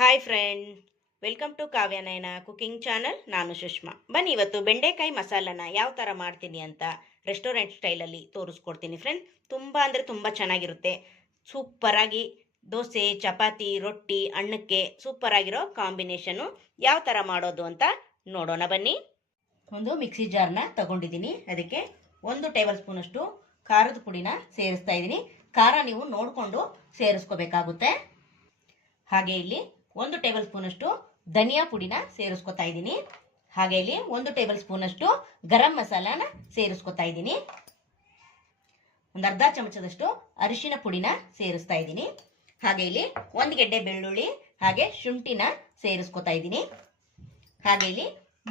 Hi friend, welcome to Kavya Nayana cooking channel. ನಾನು ಸುಷ್ಮಾ. ಬನ್ನಿ ಇವತ್ತು ಬೆಂಡೆಕಾಯಿ ಮಸಾಲನ ಯಾವ ಥರ ಮಾಡ್ತೀನಿ ಅಂತ ರೆಸ್ಟೋರೆಂಟ್ ಸ್ಟೈಲಲ್ಲಿ ತೋರಿಸ್ಕೊಡ್ತೀನಿ ಫ್ರೆಂಡ್. ತುಂಬ ಅಂದರೆ ತುಂಬ ಚೆನ್ನಾಗಿರುತ್ತೆ. ಸೂಪರಾಗಿ ದೋಸೆ, ಚಪಾತಿ, ರೊಟ್ಟಿ, ಅನ್ನಕ್ಕೆ ಸೂಪರಾಗಿರೋ ಕಾಂಬಿನೇಷನ್ನು ಯಾವ ಥರ ಮಾಡೋದು ಅಂತ ನೋಡೋಣ ಬನ್ನಿ. ಒಂದು ಮಿಕ್ಸಿ ಜಾರ್ನ ತಗೊಂಡಿದ್ದೀನಿ. ಅದಕ್ಕೆ 1 ಟೇಬಲ್ ಸ್ಪೂನಷ್ಟು ಖಾರದ ಪುಡಿನ ಸೇರಿಸ್ತಾ ಇದ್ದೀನಿ. ಖಾರ ನೀವು ನೋಡಿಕೊಂಡು ಸೇರಿಸ್ಕೋಬೇಕಾಗುತ್ತೆ. ಹಾಗೆ ಇಲ್ಲಿ 1 ಟೇಬಲ್ ಸ್ಪೂನಷ್ಟು ಧನಿಯಾ ಪುಡಿನ ಸೇರಿಸ್ಕೊತಾ ಇದ್ದೀನಿ. ಹಾಗೆ ಇಲ್ಲಿ 1 ಟೇಬಲ್ ಸ್ಪೂನಷ್ಟು ಗರಂ ಮಸಾಲಾನ ಸೇರಿಸ್ಕೊತಾ ಇದ್ದೀನಿ. ಒಂದು ಅರ್ಧ ಚಮಚದಷ್ಟು ಅರಿಶಿನ ಪುಡಿನ ಸೇರಿಸ್ತಾ ಇದ್ದೀನಿ. ಹಾಗೆ ಇಲ್ಲಿ 1 ಗೆಡ್ಡೆ ಬೆಳ್ಳುಳ್ಳಿ ಹಾಗೆ ಶುಂಠಿನ ಸೇರಿಸ್ಕೊತಾ ಇದ್ದೀನಿ. ಹಾಗೆ ಇಲ್ಲಿ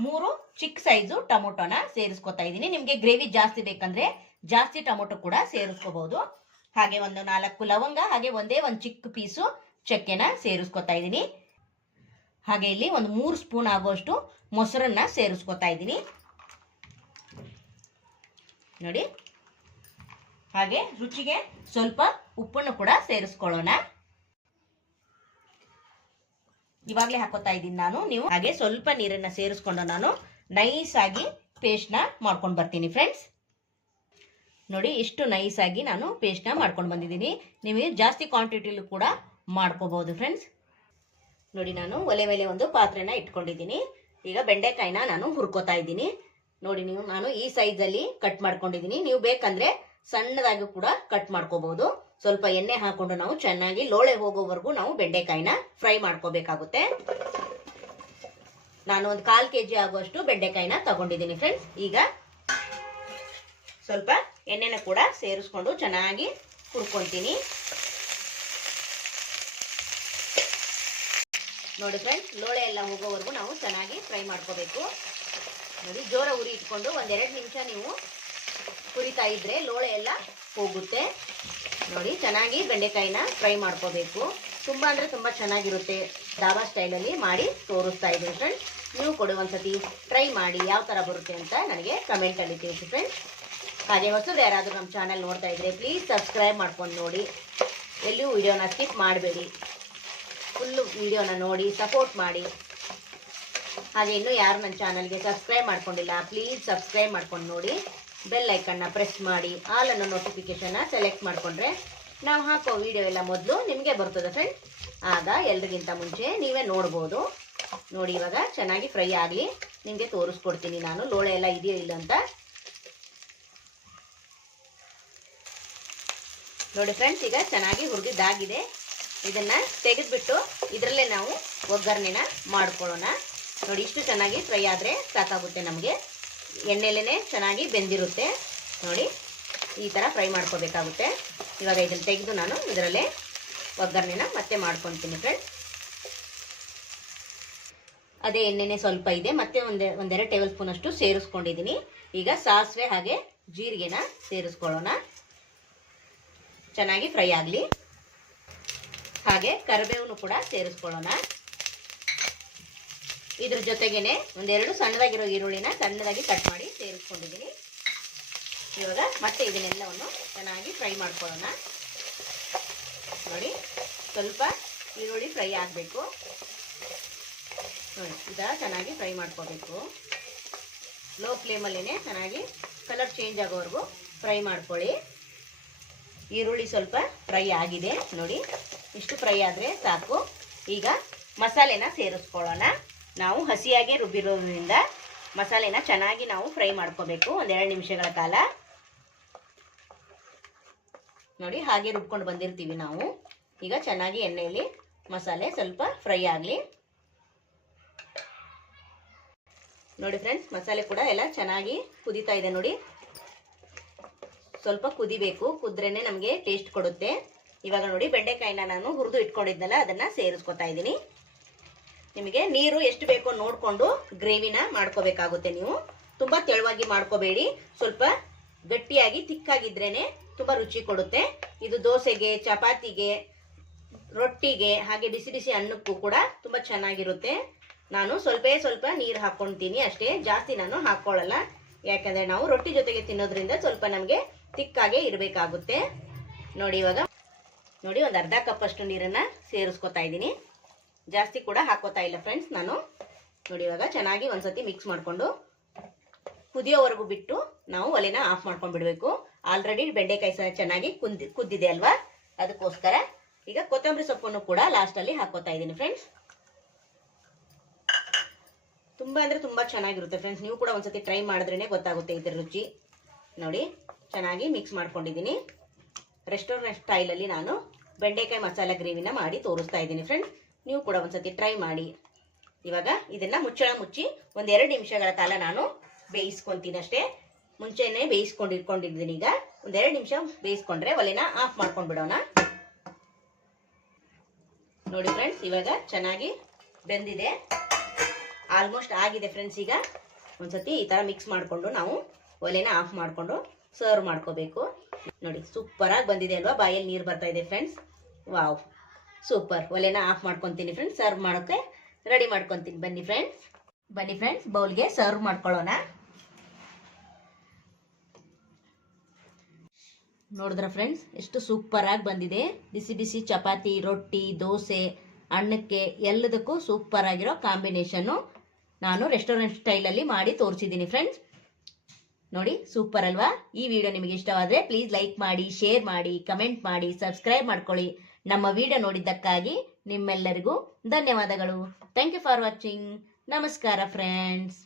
3 ಚಿಕ್ಕ ಸೈಜು ಟೊಮೊಟೊನ ಸೇರಿಸ್ಕೊತಾ ಇದ್ದೀನಿ. ನಿಮಗೆ ಗ್ರೇವಿ ಜಾಸ್ತಿ ಬೇಕಂದ್ರೆ ಜಾಸ್ತಿ ಟೊಮೊಟೊ ಕೂಡ ಸೇರಿಸ್ಕೋಬಹುದು. ಹಾಗೆ ಒಂದು 4 ಲವಂಗ ಹಾಗೆ ಒಂದೇ ಒಂದು ಚಿಕ್ಕ ಪೀಸು ಚಕ್ಕೆನ ಸೇರಿಸ್ಕೊತಾ ಇದ್ದೀನಿ. ಹಾಗೆ ಇಲ್ಲಿ ಒಂದು 3 ಸ್ಪೂನ್ ಆಗುವಷ್ಟು ಮೊಸರನ್ನ ಸೇರಿಸ್ಕೊತಾ ಇದ್ದೀನಿ ನೋಡಿ. ಹಾಗೆ ರುಚಿಗೆ ಸ್ವಲ್ಪ ಉಪ್ಪನ್ನು ಕೂಡ ಸೇರಿಸ್ಕೊಳ್ಳೋಣ. ಇವಾಗಲೇ ಹಾಕೋತಾ ಇದ್ದೀನಿ ನಾನು. ನೀವು ಹಾಗೆ ಸ್ವಲ್ಪ ನೀರನ್ನ ಸೇರಿಸ್ಕೊಂಡು ನಾನು ನೈಸ್ ಆಗಿ ಪೇಸ್ಟ್ನ ಮಾಡ್ಕೊಂಡು ಬರ್ತೀನಿ ಫ್ರೆಂಡ್ಸ್. ನೋಡಿ, ಇಷ್ಟು ನೈಸ್ ಆಗಿ ನಾನು ಪೇಸ್ಟ್ನ ಮಾಡ್ಕೊಂಡು ಬಂದಿದ್ದೀನಿ. ನೀವು ಜಾಸ್ತಿ ಕ್ವಾಂಟಿಟಿಲೂ ಕೂಡ ಮಾಡ್ಕೋಬಹುದು ಫ್ರೆಂಡ್ಸ್. ನೋಡಿ, ನಾನು ಒಲೆ ಮೇಲೆ ಒಂದು ಪಾತ್ರೆನ ಇಟ್ಕೊಂಡಿದ್ದೀನಿ. ಈಗ ಬೆಂಡೆಕಾಯಿನ ನಾನು ಹುರ್ಕೋತಾ ಇದ್ದೀನಿ. ನೋಡಿ, ನಾನು ಈ ಸೈಜಲ್ಲಿ ಕಟ್ ಮಾಡ್ಕೊಂಡಿದ್ದೀನಿ. ನೀವು ಬೇಕಂದ್ರೆ ಸಣ್ಣದಾಗಿ ಕೂಡ ಕಟ್ ಮಾಡ್ಕೋಬಹುದು. ಸ್ವಲ್ಪ ಎಣ್ಣೆ ಹಾಕೊಂಡು ನಾವು ಚೆನ್ನಾಗಿ ಲೋಳೆ ಹೋಗೋವರೆಗೂ ನಾವು ಬೆಂಡೆಕಾಯಿನ ಫ್ರೈ ಮಾಡ್ಕೋಬೇಕಾಗುತ್ತೆ. ನಾನು ಒಂದು 1/4 kg ಆಗುವಷ್ಟು ಬೆಂಡೆಕಾಯಿನ ತಗೊಂಡಿದ್ದೀನಿ ಫ್ರೆಂಡ್ಸ್. ಈಗ ಸ್ವಲ್ಪ ಎಣ್ಣೆನ ಕೂಡ ಸೇರಿಸ್ಕೊಂಡು ಚೆನ್ನಾಗಿ ಹುರ್ಕೊಂತೀನಿ. ನೋಡಿ ಫ್ರೆಂಡ್ಸ್, ಲೋಳೆ ಎಲ್ಲ ಹೋಗೋವರೆಗೂ ನಾವು ಚೆನ್ನಾಗಿ ಫ್ರೈ ಮಾಡ್ಕೋಬೇಕು. ನೋಡಿ, ಜೋರ ಉರಿ ಇಟ್ಕೊಂಡು 1-2 ನಿಮಿಷ ನೀವು ಹುರಿತಾ ಇದ್ರೆ ಲೋಳೆ ಎಲ್ಲ ಹೋಗುತ್ತೆ. ನೋಡಿ, ಚೆನ್ನಾಗಿ ಬೆಂಡೆಕಾಯಿನ ಫ್ರೈ ಮಾಡ್ಕೋಬೇಕು. ತುಂಬ ಅಂದರೆ ತುಂಬ ಚೆನ್ನಾಗಿರುತ್ತೆ. ಧಾಬಾ ಸ್ಟೈಲಲ್ಲಿ ಮಾಡಿ ತೋರಿಸ್ತಾ ಇದ್ದೀನಿ ಫ್ರೆಂಡ್ಸ್. ನೀವು ಕೂಡ ಒಂದ್ಸತಿ ಟ್ರೈ ಮಾಡಿ ಯಾವ ಥರ ಬರುತ್ತೆ ಅಂತ ನನಗೆ ಕಮೆಂಟಲ್ಲಿ ತಿಳಿಸಿ ಫ್ರೆಂಡ್ಸ್. ಹಾಗೆ ಹೊಸದು ಯಾರಾದರೂ ನಮ್ಮ ಚಾನಲ್ ನೋಡ್ತಾ ಇದ್ರೆ ಪ್ಲೀಸ್ ಸಬ್ಸ್ಕ್ರೈಬ್ ಮಾಡ್ಕೊಂಡು ನೋಡಿ. ಎಲ್ಲಿಯೂ ವಿಡಿಯೋನ ಸ್ಕಿಪ್ ಮಾಡಬೇಡಿ, ಫುಲ್ಲು ವಿಡಿಯೋನ ನೋಡಿ ಸಪೋರ್ಟ್ ಮಾಡಿ. ಹಾಗೆ ಇನ್ನೂ ಯಾರು ನನ್ನ ಚಾನಲ್ಗೆ ಸಬ್ಸ್ಕ್ರೈಬ್ ಮಾಡ್ಕೊಂಡಿಲ್ಲ ಪ್ಲೀಸ್ ಸಬ್ಸ್ಕ್ರೈಬ್ ಮಾಡ್ಕೊಂಡು ನೋಡಿ. ಬೆಲ್ ಐಕನ್ನ ಪ್ರೆಸ್ ಮಾಡಿ ಆಲ್ ಅನ್ನೋ ನೋಟಿಫಿಕೇಶನ್ನ ಸೆಲೆಕ್ಟ್ ಮಾಡಿಕೊಂಡ್ರೆ ನಾವು ಹಾಕೋ ವಿಡಿಯೋ ಎಲ್ಲ ಮೊದಲು ನಿಮಗೆ ಬರ್ತದೆ ಫ್ರೆಂಡ್ಸ್. ಆಗ ಎಲ್ರಿಗಿಂತ ಮುಂಚೆ ನೀವೇ ನೋಡ್ಬೋದು. ನೋಡಿ, ಇವಾಗ ಚೆನ್ನಾಗಿ ಫ್ರೈ ಆಗಲಿ ನಿಮಗೆ ತೋರಿಸ್ಕೊಡ್ತೀನಿ ನಾನು ಲೋಳೆ ಎಲ್ಲ ಇದೆಯೋ ಇಲ್ಲ ಅಂತ. ನೋಡಿ ಫ್ರೆಂಡ್ಸ್, ಈಗ ಚೆನ್ನಾಗಿ ಹುರಿದಿದ್ದಾಗಿದೆ. ಇದನ್ನ ತೆಗೆದುಬಿಟ್ಟು ಇದರಲ್ಲೇ ನಾವು ಒಗ್ಗರಣೆನ ಮಾಡ್ಕೊಳ್ಳೋಣ. ನೋಡಿ, ಇಷ್ಟು ಚೆನ್ನಾಗಿ ಫ್ರೈ ಆದರೆ ಸಾಕಾಗುತ್ತೆ ನಮಗೆ. ಎಣ್ಣೆಲೇ ಚೆನ್ನಾಗಿ ಬೆಂದಿರುತ್ತೆ. ನೋಡಿ, ಈ ಥರ ಫ್ರೈ ಮಾಡ್ಕೋಬೇಕಾಗುತ್ತೆ. ಇವಾಗ ಇದನ್ನು ತೆಗೆದು ನಾನು ಇದರಲ್ಲೇ ಒಗ್ಗರಣೆನ ಮತ್ತೆ ಮಾಡ್ಕೊತೀನಿ ಫ್ರೆಂಡ್ಸ್. ಅದೇ ಎಣ್ಣೆನೇ ಸ್ವಲ್ಪ ಇದೆ, ಮತ್ತೆ ಒಂದೆರಡು ಟೇಬಲ್ ಸ್ಪೂನ್ ಅಷ್ಟು ಸೇರಿಸ್ಕೊಂಡಿದ್ದೀನಿ. ಈಗ ಸಾಸಿವೆ ಹಾಗೆ ಜೀರಿಗೆನ ಸೇರಿಸ್ಕೊಳ್ಳೋಣ. ಚೆನ್ನಾಗಿ ಫ್ರೈ ಆಗಲಿ. ಹಾಗೆ ಕರಿಬೇವನ್ನು ಕೂಡ ಸೇರಿಸ್ಕೊಳ್ಳೋಣ. ಇದ್ರ ಜೊತೆಗೇನೆ 1-2 ಸಣ್ಣದಾಗಿರೋ ಈರುಳ್ಳಿನ ಸಣ್ಣದಾಗಿ ಕಟ್ ಮಾಡಿ ಸೇರಿಸ್ಕೊಂಡಿದ್ದೀನಿ. ಇವಾಗ ಮತ್ತೆ ಇದನ್ನೆಲ್ಲವನ್ನು ಚೆನ್ನಾಗಿ ಫ್ರೈ ಮಾಡ್ಕೊಳ್ಳೋಣ. ನೋಡಿ, ಸ್ವಲ್ಪ ಈರುಳ್ಳಿ ಫ್ರೈ ಆಗಬೇಕು. ನೋಡಿ, ಚೆನ್ನಾಗಿ ಫ್ರೈ ಮಾಡ್ಕೋಬೇಕು. ಲೋ ಫ್ಲೇಮಲ್ಲೇ ಚೆನ್ನಾಗಿ ಕಲರ್ ಚೇಂಜ್ ಆಗೋವರೆಗೂ ಫ್ರೈ ಮಾಡ್ಕೊಳ್ಳಿ. ಈರುಳ್ಳಿ ಸ್ವಲ್ಪ ಫ್ರೈ ಆಗಿದೆ ನೋಡಿ, ಇಷ್ಟು ಫ್ರೈ ಆದರೆ ಸಾಕು. ಈಗ ಮಸಾಲೆನ ಸೇರಿಸ್ಕೊಳ್ಳೋಣ. ನಾವು ಹಸಿಯಾಗಿ ರುಬ್ಬಿರೋದ್ರಿಂದ ಮಸಾಲೆನ ಚೆನ್ನಾಗಿ ನಾವು ಫ್ರೈ ಮಾಡ್ಕೋಬೇಕು 1-2 ನಿಮಿಷಗಳ ಕಾಲ. ನೋಡಿ, ಹಾಗೆ ರುಬ್ಕೊಂಡು ಬಂದಿರ್ತೀವಿ ನಾವು. ಈಗ ಚೆನ್ನಾಗಿ ಎಣ್ಣೆಯಲ್ಲಿ ಮಸಾಲೆ ಸ್ವಲ್ಪ ಫ್ರೈ ಆಗಲಿ. ನೋಡಿ ಫ್ರೆಂಡ್ಸ್, ಮಸಾಲೆ ಕೂಡ ಎಲ್ಲ ಚೆನ್ನಾಗಿ ಕುದೀತಾ ಇದೆ. ನೋಡಿ, ಸ್ವಲ್ಪ ಕುದಿಬೇಕು, ಕುದ್ರೇನೆ ನಮಗೆ ಟೇಸ್ಟ್ ಕೊಡುತ್ತೆ. ಇವಾಗ ನೋಡಿ, ಬೆಂಡೆಕಾಯಿನ ನಾನು ಹುರಿದು ಇಟ್ಕೊಂಡಿದ್ನಲ್ಲ ಅದನ್ನ ಸೇರಿಸ್ಕೊತಾ ಇದ್ದೀನಿ. ನಿಮಗೆ ನೀರು ಎಷ್ಟು ಬೇಕೋ ನೋಡಿಕೊಂಡು ಗ್ರೇವಿನ ಮಾಡ್ಕೋಬೇಕಾಗುತ್ತೆ. ನೀವು ತುಂಬ ತೆಳುವಾಗಿ ಮಾಡ್ಕೋಬೇಡಿ, ಸ್ವಲ್ಪ ಗಟ್ಟಿಯಾಗಿ ತಿಕ್ಕಾಗಿದ್ರೇನೆ ತುಂಬ ರುಚಿ ಕೊಡುತ್ತೆ. ಇದು ದೋಸೆಗೆ, ಚಪಾತಿಗೆ, ರೊಟ್ಟಿಗೆ ಹಾಗೆ ಬಿಸಿ ಬಿಸಿ ಅನ್ನಕ್ಕೂ ಕೂಡ ತುಂಬ ಚೆನ್ನಾಗಿರುತ್ತೆ. ನಾನು ಸ್ವಲ್ಪ ನೀರು ಹಾಕ್ಕೊಳ್ತೀನಿ ಅಷ್ಟೇ, ಜಾಸ್ತಿ ನಾನು ಹಾಕ್ಕೊಳ್ಳಲ್ಲ. ಯಾಕಂದರೆ ನಾವು ರೊಟ್ಟಿ ಜೊತೆಗೆ ತಿನ್ನೋದ್ರಿಂದ ಸ್ವಲ್ಪ ನಮಗೆ ತಿಕ್ಕಾಗೆ ಇರಬೇಕಾಗುತ್ತೆ. ನೋಡಿ, ಇವಾಗ ನೋಡಿ ಒಂದು ಅರ್ಧ ಕಪ್ ಅಷ್ಟು ನೀರನ್ನು ಸೇರಿಸ್ಕೊತಾ ಇದ್ದೀನಿ. ಜಾಸ್ತಿ ಕೂಡ ಹಾಕೋತಾ ಇಲ್ಲ ಫ್ರೆಂಡ್ಸ್ ನಾನು. ನೋಡಿ ಇವಾಗ ಚೆನ್ನಾಗಿ ಒಂದ್ಸತಿ ಮಿಕ್ಸ್ ಮಾಡಿಕೊಂಡು ಕುದಿಯೋವರೆಗೂ ಬಿಟ್ಟು ನಾವು ಒಲೆನ ಆಫ್ ಮಾಡ್ಕೊಂಡು ಬಿಡಬೇಕು. ಆಲ್ರೆಡಿ ಬೆಂಡೆಕಾಯಿ ಸಹ ಚೆನ್ನಾಗಿ ಕುದ್ದಿದೆ ಅಲ್ವಾ, ಅದಕ್ಕೋಸ್ಕರ ಈಗ ಕೊತ್ತಂಬರಿ ಸೊಪ್ಪನ್ನು ಕೂಡ ಲಾಸ್ಟಲ್ಲಿ ಹಾಕೋತಾ ಇದ್ದೀನಿ ಫ್ರೆಂಡ್ಸ್. ತುಂಬ ಅಂದರೆ ತುಂಬ ಚೆನ್ನಾಗಿರುತ್ತೆ ಫ್ರೆಂಡ್ಸ್. ನೀವು ಕೂಡ ಒಂದ್ಸತಿ ಟ್ರೈ ಮಾಡಿದ್ರೇ ಗೊತ್ತಾಗುತ್ತೆ ಇದರ ರುಚಿ. ನೋಡಿ ಚೆನ್ನಾಗಿ ಮಿಕ್ಸ್ ಮಾಡ್ಕೊಂಡಿದ್ದೀನಿ. ರೆಸ್ಟೋರೆಂಟ್ ಸ್ಟೈಲಲ್ಲಿ ನಾನು ಬೆಂಡೆಕಾಯಿ ಮಸಾಲ ಗ್ರೇವಿನ ಮಾಡಿ ತೋರಿಸ್ತಾ ಇದ್ದೀನಿ ಫ್ರೆಂಡ್ಸ್. ನೀವು ಕೂಡ ಒಂದ್ಸತಿ ಟ್ರೈ ಮಾಡಿ. ಇವಾಗ ಇದನ್ನ ಮುಚ್ಚಳ ಮುಚ್ಚಿ ಒಂದು 2 ನಿಮಿಷಗಳ ಕಾಲ ನಾನು ಬೇಯಿಸ್ಕೊಂತೀನಿ ಅಷ್ಟೇ. ಮುಂಚೆನೆ ಬೇಯಿಸ್ಕೊಂಡಿಟ್ಕೊಂಡಿದ್ದೀನಿ. ಈಗ ಒಂದು 2 ನಿಮಿಷ ಬೇಯಿಸ್ಕೊಂಡ್ರೆ ಒಲೆನ ಆಫ್ ಮಾಡ್ಕೊಂಡು ಬಿಡೋಣ. ನೋಡಿ ಫ್ರೆಂಡ್ಸ್, ಇವಾಗ ಚೆನ್ನಾಗಿ ಬೆಂದಿದೆ, ಆಲ್ಮೋಸ್ಟ್ ಆಗಿದೆ ಫ್ರೆಂಡ್ಸ್. ಈಗ ಒಂದ್ಸತಿ ಈ ತರ ಮಿಕ್ಸ್ ಮಾಡಿಕೊಂಡು ನಾವು ಒಲೆನ ಆಫ್ ಮಾಡಿಕೊಂಡು ಸರ್ವ್ ಮಾಡ್ಕೋಬೇಕು. ನೋಡಿ ಸೂಪರ್ ಆಗಿ ಬಂದಿದೆ ಅಲ್ವಾ, ಬಾಯಲ್ಲಿ ನೀರು ಬರ್ತಾ ಇದೆ ಫ್ರೆಂಡ್ಸ್. Wow super. ಒಲೆನ ಆಫ್ ಮಾಡ್ಕೊತೀನಿ ಫ್ರೆಂಡ್ಸ್, ಸರ್ವ್ ಮಾಡೋಕೆ ರೆಡಿ ಮಾಡ್ಕೊತೀನಿ. ಬನ್ನಿ ಫ್ರೆಂಡ್ಸ್ ಬೌಲ್ಗೆ ಸರ್ವ್ ಮಾಡ್ಕೊಳ್ಳೋಣ. ನೋಡಿದ್ರ ಫ್ರೆಂಡ್ಸ್ ಎಷ್ಟು ಸೂಪರ್ ಆಗಿ ಬಂದಿದೆ. ಬಿಸಿ ಬಿಸಿ ಚಪಾತಿ, ರೊಟ್ಟಿ, ದೋಸೆ, ಅನ್ನಕ್ಕೆ ಎಲ್ಲದಕ್ಕೂ ಸೂಪರ್ ಆಗಿರೋ ಕಾಂಬಿನೇಷನ್ನು ನಾನು ರೆಸ್ಟೋರೆಂಟ್ ಸ್ಟೈಲಲ್ಲಿ ಮಾಡಿ ತೋರಿಸಿದ್ದೀನಿ ಫ್ರೆಂಡ್ಸ್. ನೋಡಿ ಸೂಪರ್ ಅಲ್ವಾ. ಈ ವಿಡಿಯೋ ನಿಮಗೆ ಇಷ್ಟವಾದರೆ ಪ್ಲೀಸ್ ಲೈಕ್ ಮಾಡಿ, ಶೇರ್ ಮಾಡಿ, ಕಮೆಂಟ್ ಮಾಡಿ, ಸಬ್ಸ್ಕ್ರೈಬ್ ಮಾಡ್ಕೊಳ್ಳಿ. ನಮ್ಮ ವಿಡಿಯೋ ನೋಡಿದ್ದಕ್ಕಾಗಿ ನಿಮ್ಮೆಲ್ಲರಿಗೂ ಧನ್ಯವಾದಗಳು. Thank you for watching. ನಮಸ್ಕಾರ ಫ್ರೆಂಡ್ಸ್.